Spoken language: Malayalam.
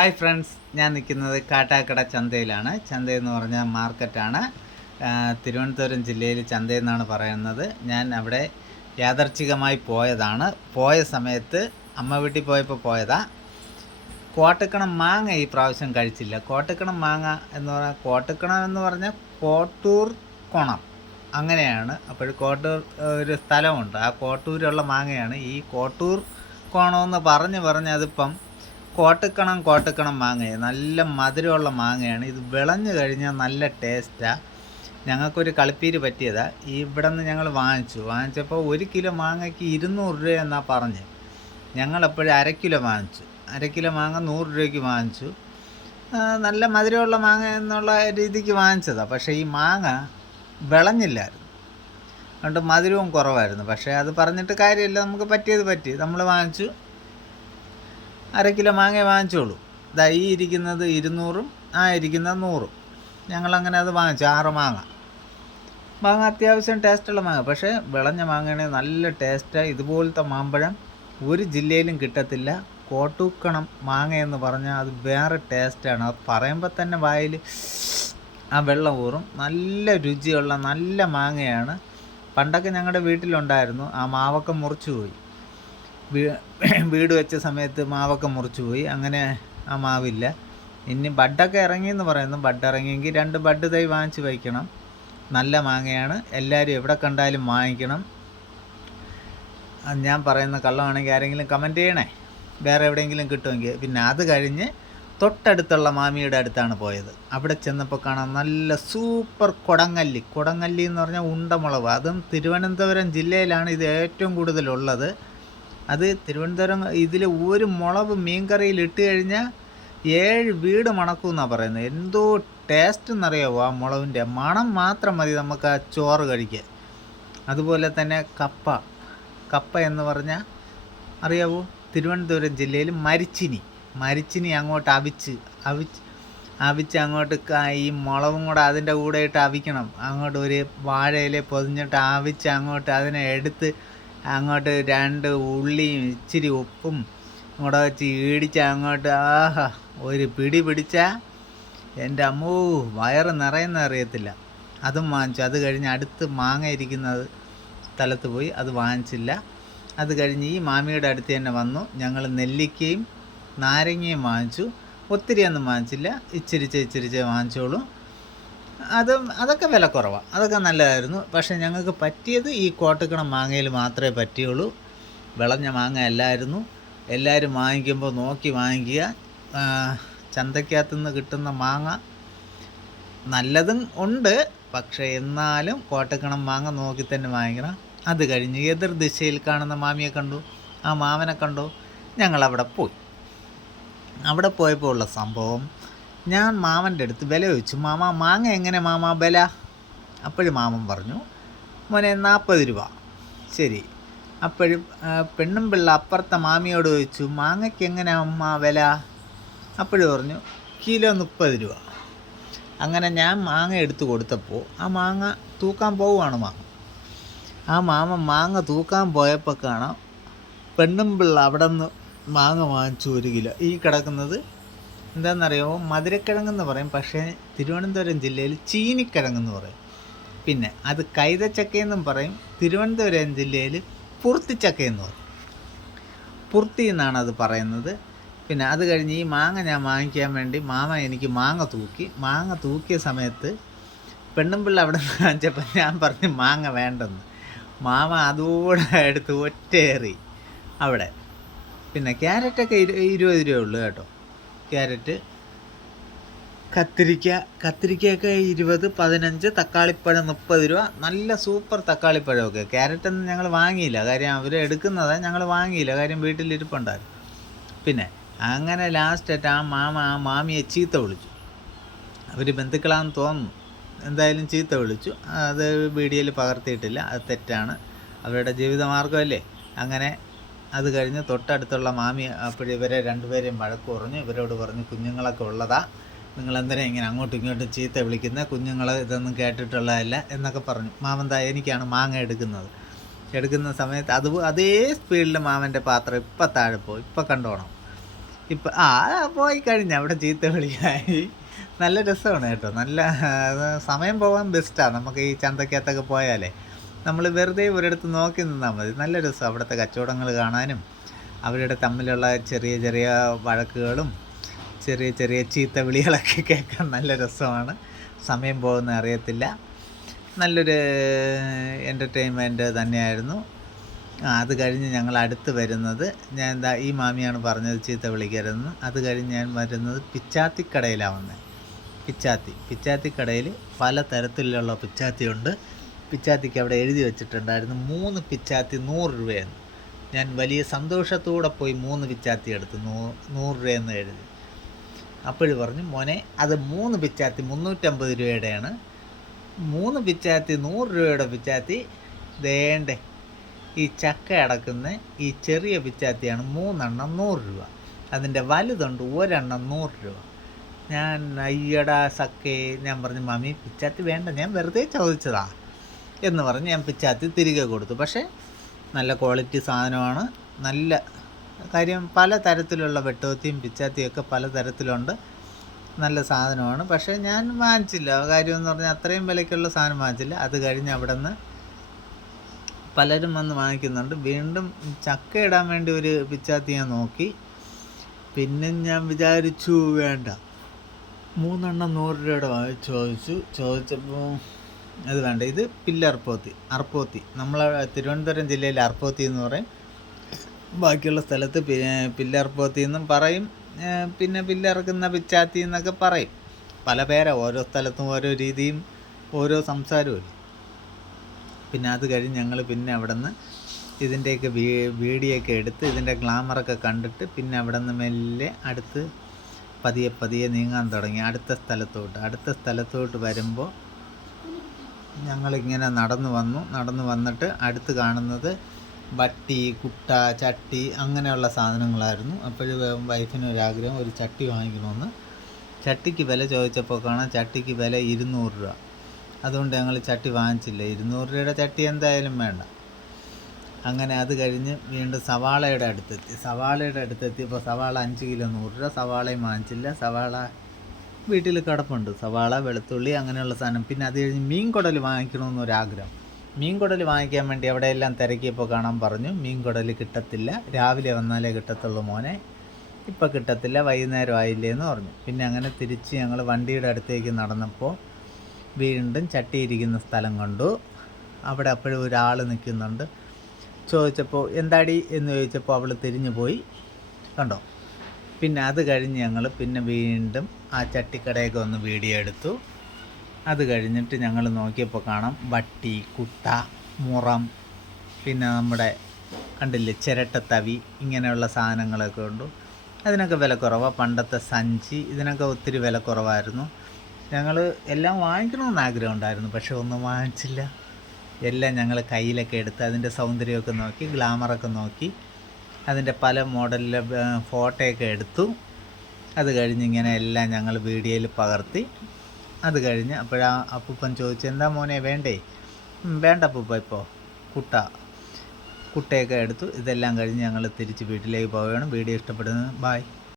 ഹായ് ഫ്രണ്ട്സ് ഞാൻ നിൽക്കുന്നത് കാട്ടാക്കട ചന്തയിലാണ്. ചന്ത എന്ന് പറഞ്ഞാൽ മാർക്കറ്റാണ്. തിരുവനന്തപുരം ജില്ലയിൽ ചന്ത എന്നാണ് പറയുന്നത്. ഞാൻ അവിടെ യാദർച്ഛികമായി പോയതാണ്. പോയ സമയത്ത് അമ്മ വീട്ടിൽ പോയപ്പോൾ പോയതാണ് കോട്ടക്കണം മാങ്ങ ഈ പ്രാവശ്യം കഴിച്ചില്ല. കോട്ടക്കണം മാങ്ങ എന്ന് പറഞ്ഞാൽ കോട്ടക്കണം എന്ന് പറഞ്ഞാൽ കോട്ടൂർ കോണം. അങ്ങനെയാണ്. അപ്പോൾ കോട്ടൂർ ഒരു സ്ഥലമുണ്ട്. ആ കോട്ടൂരുള്ള മാങ്ങയാണ് ഈ കോട്ടൂർ കോണമെന്ന് പറഞ്ഞ് പറഞ്ഞ് അതിപ്പം കോട്ടക്കണം കോട്ടക്കണം മാങ്ങയാണ് നല്ല മധുരമുള്ള മാങ്ങയാണ്. ഇത് വിളഞ്ഞു കഴിഞ്ഞാൽ നല്ല ടേസ്റ്റാണ് ഞങ്ങൾക്കൊരു കളിപ്പീര് പറ്റിയതാണ് ഇവിടെ നിന്ന് ഞങ്ങൾ വാങ്ങിച്ചു. വാങ്ങിച്ചപ്പോൾ ഒരു കിലോ മാങ്ങയ്ക്ക് ഇരുന്നൂറ് രൂപ എന്നാണ് പറഞ്ഞ്. ഞങ്ങളെപ്പോഴും അര കിലോ വാങ്ങിച്ചു. അര കിലോ മാങ്ങ നൂറ് രൂപയ്ക്ക് വാങ്ങിച്ചു. നല്ല മധുരമുള്ള മാങ്ങ എന്നുള്ള രീതിക്ക് വാങ്ങിച്ചതാണ് പക്ഷേ ഈ മാങ്ങ വിളഞ്ഞില്ലായിരുന്നു. അതുകൊണ്ട് മധുരവും കുറവായിരുന്നു. പക്ഷേ അത് പറഞ്ഞിട്ട് കാര്യമില്ല. നമുക്ക് പറ്റിയത് പറ്റി. നമ്മൾ വാങ്ങിച്ചു. അര കിലോ വാങ്ങിച്ചോളൂ. ഇതാ ഈ ഇരിക്കുന്നത് ഇരുന്നൂറും ആ ഇരിക്കുന്നത് നൂറും. ഞങ്ങളങ്ങനെ അത് വാങ്ങിച്ചു ആറ് മാങ്ങ. മാങ്ങ അത്യാവശ്യം ടേസ്റ്റുള്ള മാങ്ങ പക്ഷേ വിളഞ്ഞ മാങ്ങയാണെങ്കിൽ നല്ല ടേസ്റ്റാണ് ഇതുപോലത്തെ മാമ്പഴം ഒരു ജില്ലയിലും കിട്ടത്തില്ല. കോട്ടൂക്കണം മാങ്ങ എന്ന് പറഞ്ഞാൽ അത് വേറെ ടേസ്റ്റാണ്. അത് പറയുമ്പോൾ തന്നെ വായിൽ ആ വെള്ളം ഊറും. നല്ല രുചിയുള്ള നല്ല മാങ്ങയാണ്. പണ്ടൊക്കെ ഞങ്ങളുടെ വീട്ടിലുണ്ടായിരുന്നു. ആ മാവൊക്കെ മുറിച്ചു പോയി. വീട് വെച്ച സമയത്ത് മാവൊക്കെ മുറിച്ചു പോയി. അങ്ങനെ ആ മാവില്ല. ഇനി ബഡൊക്കെ ഇറങ്ങിയെന്ന് പറയുന്നു. ബഡ് ഇറങ്ങിയെങ്കിൽ രണ്ട് ബഡ് തൈ വാങ്ങിച്ച് വയ്ക്കണം. നല്ല മാങ്ങയാണ്. എല്ലാവരും എവിടെ കണ്ടാലും വാങ്ങിക്കണം. ഞാൻ പറയുന്ന കള്ളമാണെങ്കിൽ ആരെങ്കിലും കമന്റ് ചെയ്യണേ. വേറെ എവിടെയെങ്കിലും കിട്ടുമെങ്കിൽ. പിന്നെ അത് കഴിഞ്ഞ് തൊട്ടടുത്തുള്ള മാമിയുടെ അടുത്താണ് പോയത്. അവിടെ ചെന്നപ്പോൾ കാണാൻ നല്ല സൂപ്പർ കൊടങ്ങല്ലി. കൊടങ്ങല്ലി എന്ന് പറഞ്ഞാൽ ഉണ്ടമുളവ് അതും തിരുവനന്തപുരം ജില്ലയിലാണ് ഇത് ഏറ്റവും കൂടുതലുള്ളത്. അത് തിരുവനന്തപുരം ഇതിൽ ഒരു മുളക് മീൻകറിയിൽ ഇട്ട് കഴിഞ്ഞാൽ ഏഴ് വീട് മണക്കുമെന്നാണ് പറയുന്നത്. എന്തോ ടേസ്റ്റ് എന്നറിയാവോ ആ മുളകിന്റെ? മണം മാത്രം മതി നമുക്ക് ആ ചോറ് കഴിക്കാൻ. അതുപോലെ തന്നെ കപ്പ. കപ്പ എന്ന് പറഞ്ഞാൽ അറിയാവോ? തിരുവനന്തപുരം ജില്ലയിൽ മരിച്ചിനി. മരിച്ചിനി അങ്ങോട്ട് അവിച്ച് അവിച്ച് അവിച്ച് അങ്ങോട്ട് ഈ മുളവും കൂടെ അതിന്റെ കൂടെ ഇട്ട് അവിക്കണം. അങ്ങോട്ട് ഒരു വാഴയില പൊതിഞ്ഞിട്ട് അവിച്ച് അങ്ങോട്ട് അതിനെ എടുത്ത് അങ്ങോട്ട് രണ്ട് ഉള്ളിയും ഇച്ചിരി ഉപ്പും കൂടെ വെച്ച് ഇടിച്ച് അങ്ങോട്ട് ആഹാ ഒരു പിടി പിടിച്ച എന്റെ അമ്മൂ വയറ് നിറയുന്ന അറിയത്തില്ല. അതും വാങ്ങിച്ചു. അത് കഴിഞ്ഞ് അടുത്ത് മാങ്ങ ഇരിക്കുന്നത് സ്ഥലത്ത് പോയി അത് വാങ്ങിച്ചില്ല. അത് കഴിഞ്ഞ് ഈ മാമിയുടെ അടുത്ത് തന്നെ വന്നു. ഞങ്ങൾ നെല്ലിക്കയും നാരങ്ങയും വാങ്ങിച്ചു. ഒത്തിരി ഒന്നും വാങ്ങിച്ചില്ല. ഇച്ചിരിച്ച് ഇച്ചിരിച്ച് വാങ്ങിച്ചോളൂ. അത് അതൊക്കെ വില കുറവാണ് അതൊക്കെ നല്ലതായിരുന്നു. പക്ഷേ ഞങ്ങൾക്ക് പറ്റിയത് ഈ കോട്ടക്കണം മാങ്ങയിൽ മാത്രമേ പറ്റിയുള്ളൂ. വിളഞ്ഞ മാങ്ങ അല്ലായിരുന്നു. എല്ലാവരും വാങ്ങിക്കുമ്പോൾ നോക്കി വാങ്ങിക്കുക. ചന്തക്കകത്തു നിന്ന് കിട്ടുന്ന മാങ്ങ നല്ലതും ഉണ്ട്. പക്ഷേ എന്നാലും കോട്ടക്കണം മാങ്ങ നോക്കി തന്നെ വാങ്ങിക്കണം. അത് കഴിഞ്ഞ് എതിർ ദിശയിൽ കാണുന്ന മാമിയെ കണ്ടു. ആ മാമനെ കണ്ടു. ഞങ്ങളവിടെ പോയി. അവിടെ പോയപ്പോൾ ഉള്ള സംഭവം ഞാൻ മാമന്റെ അടുത്ത് വില ചോദിച്ചു മാമ മാങ്ങ എങ്ങനെ മാമ വില? അപ്പോഴും മാമൻ പറഞ്ഞു മോനെ നാൽപ്പത് രൂപ. ശരി. അപ്പോഴും പെണ്ണും പിള്ള അപ്പുറത്തെ മാമിയോട് ചോദിച്ചു മാങ്ങയ്ക്ക് എങ്ങനെ അമ്മ വില? അപ്പോഴും പറഞ്ഞു കിലോ മുപ്പത് രൂപ. അങ്ങനെ ഞാൻ മാങ്ങ എടുത്തു കൊടുത്തപ്പോൾ ആ മാങ്ങ തൂക്കാൻ പോവുകയാണ് മാങ്ങ ആ മാമ മാങ്ങ തൂക്കാൻ പോയപ്പോൾ കാണാം പെണ്ണും പിള്ള അവിടെ നിന്ന് മാങ്ങ വാങ്ങിച്ചു ഒരു കിലോ. ഈ കിടക്കുന്നത് എന്താണെന്നറിയാമോ മധുരക്കിഴങ്ങെന്ന് പറയും പക്ഷേ തിരുവനന്തപുരം ജില്ലയിൽ ചീനിക്കിഴങ്ങെന്ന് പറയും. പിന്നെ അത് കൈതച്ചക്കയെന്നും പറയും തിരുവനന്തപുരം ജില്ലയിൽ പുറത്തിച്ചക്കയെന്ന് പറയും. പുർത്തി എന്നാണ് അത് പറയുന്നത്. പിന്നെ അത് കഴിഞ്ഞ് ഈ മാങ്ങ ഞാൻ വാങ്ങിക്കാൻ വേണ്ടി മാമ എനിക്ക് മാങ്ങ തൂക്കി. മാങ്ങ തൂക്കിയ സമയത്ത് പെണ്ണുമ്പിള്ള അവിടെ നിന്ന് കാണിച്ചപ്പോൾ ഞാൻ പറഞ്ഞു മാങ്ങ വേണ്ടെന്ന്. മാമ അതുകൂടെ എടുത്ത് ഒറ്റയേറി അവിടെ. പിന്നെ ക്യാരറ്റൊക്കെ ഇരു ഇരുപത് രൂപ ഉള്ളൂ കേട്ടോ. ക്യാരറ്റ് കത്തിരിക്ക കത്തിരിക്കയൊക്കെ ഇരുപത് പതിനഞ്ച് തക്കാളിപ്പഴം മുപ്പത് രൂപ. നല്ല സൂപ്പർ തക്കാളിപ്പഴമൊക്കെ. ക്യാരറ്റൊന്നും ഞങ്ങൾ വാങ്ങിയില്ല. കാര്യം അവർ എടുക്കുന്നതാണ് ഞങ്ങൾ വാങ്ങിയില്ല. കാര്യം വീട്ടിലിരിപ്പുണ്ടായിരുന്നു. പിന്നെ അങ്ങനെ ലാസ്റ്റായിട്ട് ആ മാമ ആ മാമിയെ ചീത്ത വിളിച്ചു. അവർ ബന്ധുക്കളാണെന്ന് തോന്നുന്നു. എന്തായാലും ചീത്ത വിളിച്ചു. അത് വീഡിയോയിൽ പകർത്തിയിട്ടില്ല. അത് തെറ്റാണ്. അവരുടെ ജീവിതമാർഗമല്ലേ അങ്ങനെ അത് കഴിഞ്ഞ് തൊട്ടടുത്തുള്ള മാമി അപ്പോഴും ഇവരെ രണ്ടുപേരെയും വഴക്ക് പറഞ്ഞു ഇവരോട് പറഞ്ഞു കുഞ്ഞുങ്ങളൊക്കെ ഉള്ളതാ. നിങ്ങളെന്തിനാ ഇങ്ങനെ അങ്ങോട്ടും ഇങ്ങോട്ടും ചീത്ത വിളിക്കുന്നത് കുഞ്ഞുങ്ങൾ ഇതൊന്നും കേട്ടിട്ടുള്ളതല്ല എന്നൊക്കെ പറഞ്ഞു. മാമൻ ദാ എനിക്കാണ് മാങ്ങ എടുക്കുന്നത്. എടുക്കുന്ന സമയത്ത് അത് അതേ സ്പീഡിൽ മാമന്റെ പാത്രം ഇപ്പം താഴെ പോയി. ഇപ്പം കണ്ടോണം. ഇപ്പം ആ പോയി കഴിഞ്ഞു അവിടെ ചീത്ത വിളിയായി. നല്ല രസമാണ് കേട്ടോ. നല്ല സമയം പോകാൻ ബെസ്റ്റാണ് നമുക്ക് ഈ ചന്തക്കകത്തൊക്കെ പോയാലേ. നമ്മൾ വെറുതെ ഒരിടത്ത് നോക്കി നിന്നാൽ മതി. നല്ല രസം അവിടുത്തെ കച്ചവടങ്ങൾ കാണാനും അവരുടെ തമ്മിലുള്ള ചെറിയ ചെറിയ വഴക്കുകളും ചെറിയ ചെറിയ ചീത്ത വിളികളൊക്കെ കേൾക്കാൻ നല്ല രസമാണ്. സമയം പോകുന്ന അറിയത്തില്ല. നല്ലൊരു എന്റർടൈൻമെന്റ് തന്നെയായിരുന്നു. അത് കഴിഞ്ഞ് ഞങ്ങൾ അടുത്ത് വരുന്നത് ഞാൻ എന്താ ഈ മാമിയാണ് പറഞ്ഞത് ചീത്ത വിളിക്കരുതെന്ന്. അത് കഴിഞ്ഞ് ഞാൻ വരുന്നത് പിച്ചാത്തിക്കടയിലാണ് വന്നത് പിച്ചാത്തി. പിച്ചാത്തിക്കടയിൽ പല തരത്തിലുള്ള പിച്ചാത്തിയുണ്ട്. പിച്ചാത്തിക്ക് അവിടെ എഴുതി വെച്ചിട്ടുണ്ടായിരുന്നു. മൂന്ന് പിച്ചാത്തി നൂറ് രൂപയെന്ന്. ഞാൻ വലിയ സന്തോഷത്തോടെ പോയി മൂന്ന് പിച്ചാത്തി എടുത്തു നൂ നൂറ് രൂപയെന്ന് എഴുതി. അപ്പോഴും പറഞ്ഞു മോനെ അത് മൂന്ന് പിച്ചാത്തി മുന്നൂറ്റമ്പത് രൂപയുടെയാണ്. മൂന്ന് പിച്ചാത്തി നൂറ് രൂപയുടെ പിച്ചാത്തി ദേണ്ടേ ഈ ചക്ക അടക്കുന്ന ഈ ചെറിയ പിച്ചാത്തിയാണ് മൂന്നെണ്ണം നൂറ് രൂപ. അതിന്റെ വലുതുണ്ട് ഒരെണ്ണം നൂറ് രൂപ. ഞാൻ അയ്യടാ സക്കേ ഞാൻ പറഞ്ഞു മമ്മി പിച്ചാത്തി വേണ്ട ഞാൻ വെറുതെ ചോദിച്ചതാ. എന്ന് പറഞ്ഞ് ഞാൻ പിച്ചാത്തി തിരികെ കൊടുത്തു. പക്ഷേ നല്ല ക്വാളിറ്റി സാധനമാണ്. നല്ല കാര്യം പല തരത്തിലുള്ള വെട്ടുവത്തിയും പിച്ചാത്തിയും ഒക്കെ പല തരത്തിലുണ്ട്. നല്ല സാധനമാണ്. പക്ഷേ ഞാൻ വാങ്ങിച്ചില്ല. കാര്യം എന്ന് പറഞ്ഞാൽ അത്രയും വിലയ്ക്കുള്ള സാധനം വാങ്ങിച്ചില്ല. അത് കഴിഞ്ഞ് അവിടെ നിന്ന് പലരും വന്ന് വാങ്ങിക്കുന്നുണ്ട്. വീണ്ടും ചക്ക ഇടാൻ വേണ്ടി ഒരു പിച്ചാത്തി ഞാൻ നോക്കി. പിന്നെ ഞാൻ വിചാരിച്ചു വേണ്ട. മൂന്നെണ്ണം നൂറ് രൂപയുടെ ചോദിച്ചു. ചോദിച്ചപ്പോൾ അത് വേണ്ട. ഇത് പില്ലർപ്പോത്തി അർപ്പോത്തി നമ്മളെ തിരുവനന്തപുരം ജില്ലയിൽ അർപ്പോത്തി എന്ന് പറയും. ബാക്കിയുള്ള സ്ഥലത്ത് പില്ലർപ്പോത്തി എന്നും പറയും. പിന്നെ പില്ലറക്കുന്ന പിച്ചാത്തി എന്നൊക്കെ പറയും. പല പേരാ. ഓരോ സ്ഥലത്തും ഓരോ രീതിയും ഓരോ സംസാരവും. പിന്നെ അത് കഴിഞ്ഞ് ഞങ്ങൾ പിന്നെ അവിടെ നിന്ന് ഇതിന്റെയൊക്കെ വീ വീഡിയോ ഒക്കെ എടുത്ത് ഇതിന്റെ ഗ്ലാമറൊക്കെ കണ്ടിട്ട് പിന്നെ അവിടെ നിന്ന് മെല്ലെ അടുത്ത് പതിയെ പതിയെ നീങ്ങാൻ തുടങ്ങി. അടുത്ത സ്ഥലത്തോട്ട്. അടുത്ത സ്ഥലത്തോട്ട് വരുമ്പോൾ ഞങ്ങളിങ്ങനെ നടന്നു വന്നു. നടന്നു വന്നിട്ട് അടുത്ത് കാണുന്നത് വട്ടി കുട്ട ചട്ടി അങ്ങനെയുള്ള സാധനങ്ങളായിരുന്നു. അപ്പോഴും വൈഫിന് ഒരു ആഗ്രഹം ഒരു ചട്ടി വാങ്ങിക്കണമെന്ന്. ചട്ടിക്ക് വില ചോദിച്ചപ്പോൾ കാണാം ചട്ടിക്ക് വില ഇരുന്നൂറ് രൂപ. അതുകൊണ്ട് ഞങ്ങൾ ചട്ടി വാങ്ങിച്ചില്ല. ഇരുന്നൂറ് രൂപയുടെ ചട്ടി എന്തായാലും വേണ്ട. അങ്ങനെ അത് കഴിഞ്ഞ് വീണ്ടും സവാളയുടെ അടുത്തെത്തി. സവാളയുടെ അടുത്തെത്തിയപ്പോൾ സവാള അഞ്ച് കിലോ നൂറ് രൂപ. സവാളയും വാങ്ങിച്ചില്ല. സവാള വീട്ടിൽ കിടപ്പുണ്ട്. സവാള വെളുത്തുള്ളി അങ്ങനെയുള്ള സാധനം. പിന്നെ അത് കഴിഞ്ഞ് മീൻ കുടൽ വാങ്ങിക്കണമെന്നൊരാഗ്രഹം മീൻ കുടൽ വാങ്ങിക്കാൻ വേണ്ടി എവിടെയെല്ലാം തിരക്കിയപ്പോൾ കാണാൻ പറഞ്ഞു മീൻ കുടൽ കിട്ടത്തില്ല. രാവിലെ വന്നാലേ കിട്ടത്തുള്ളൂ മോനെ. ഇപ്പം കിട്ടത്തില്ല വൈകുന്നേരം ആയില്ലേ എന്ന് പറഞ്ഞു. പിന്നെ അങ്ങനെ തിരിച്ച് ഞങ്ങൾ വണ്ടിയുടെ അടുത്തേക്ക് നടന്നപ്പോൾ വീണ്ടും ചട്ടിയിരിക്കുന്ന സ്ഥലം കണ്ടു. അവിടെ അപ്പോഴും ഒരാൾ നിൽക്കുന്നുണ്ട്. ചോദിച്ചപ്പോൾ എന്താടി? എന്ന് ചോദിച്ചപ്പോൾ അവൾ തിരിഞ്ഞു പോയി കണ്ടോ? പിന്നെ അത് കഴിഞ്ഞ് ഞങ്ങൾ പിന്നെ വീണ്ടും ആ ചട്ടിക്കടയൊക്കെ ഒന്ന് വീഡിയോ എടുത്തു. അത് കഴിഞ്ഞിട്ട് ഞങ്ങൾ നോക്കിയപ്പോൾ കാണാം വട്ടി കുട്ട മുറം പിന്നെ നമ്മുടെ കണ്ടില്ലേ ചിരട്ട തവി ഇങ്ങനെയുള്ള സാധനങ്ങളൊക്കെ ഉണ്ട്. അതിനൊക്കെ വില കുറവാണ് പണ്ടത്തെ സഞ്ചി ഇതിനൊക്കെ ഒത്തിരി വില കുറവായിരുന്നു. ഞങ്ങൾ എല്ലാം വാങ്ങിക്കണമെന്ന് ആഗ്രഹം ഉണ്ടായിരുന്നു പക്ഷെ ഒന്നും വാങ്ങിച്ചില്ല. എല്ലാം ഞങ്ങൾ കയ്യിലൊക്കെ എടുത്ത് അതിന്റെ സൗന്ദര്യമൊക്കെ നോക്കി ഗ്ലാമറൊക്കെ നോക്കി അതിന്റെ പല മോഡലിലെ ഫോട്ടോയൊക്കെ എടുത്തു. അത് കഴിഞ്ഞ് ഇങ്ങനെ എല്ലാം ഞങ്ങൾ വീഡിയോയിൽ പകർത്തി. അത് കഴിഞ്ഞ് അപ്പോഴാ അപ്പൂപ്പൻ ചോദിച്ചു എന്താ മോനെ വേണ്ടേ? വേണ്ട അപ്പൂപ്പ ഇപ്പോൾ കുട്ട കുട്ടയൊക്കെ എടുത്തു. ഇതെല്ലാം കഴിഞ്ഞ് ഞങ്ങൾ തിരിച്ച് വീട്ടിലേക്ക് പോവുകയാണ്. വീഡിയോ ഇഷ്ടപ്പെടുന്നത്. ബായ്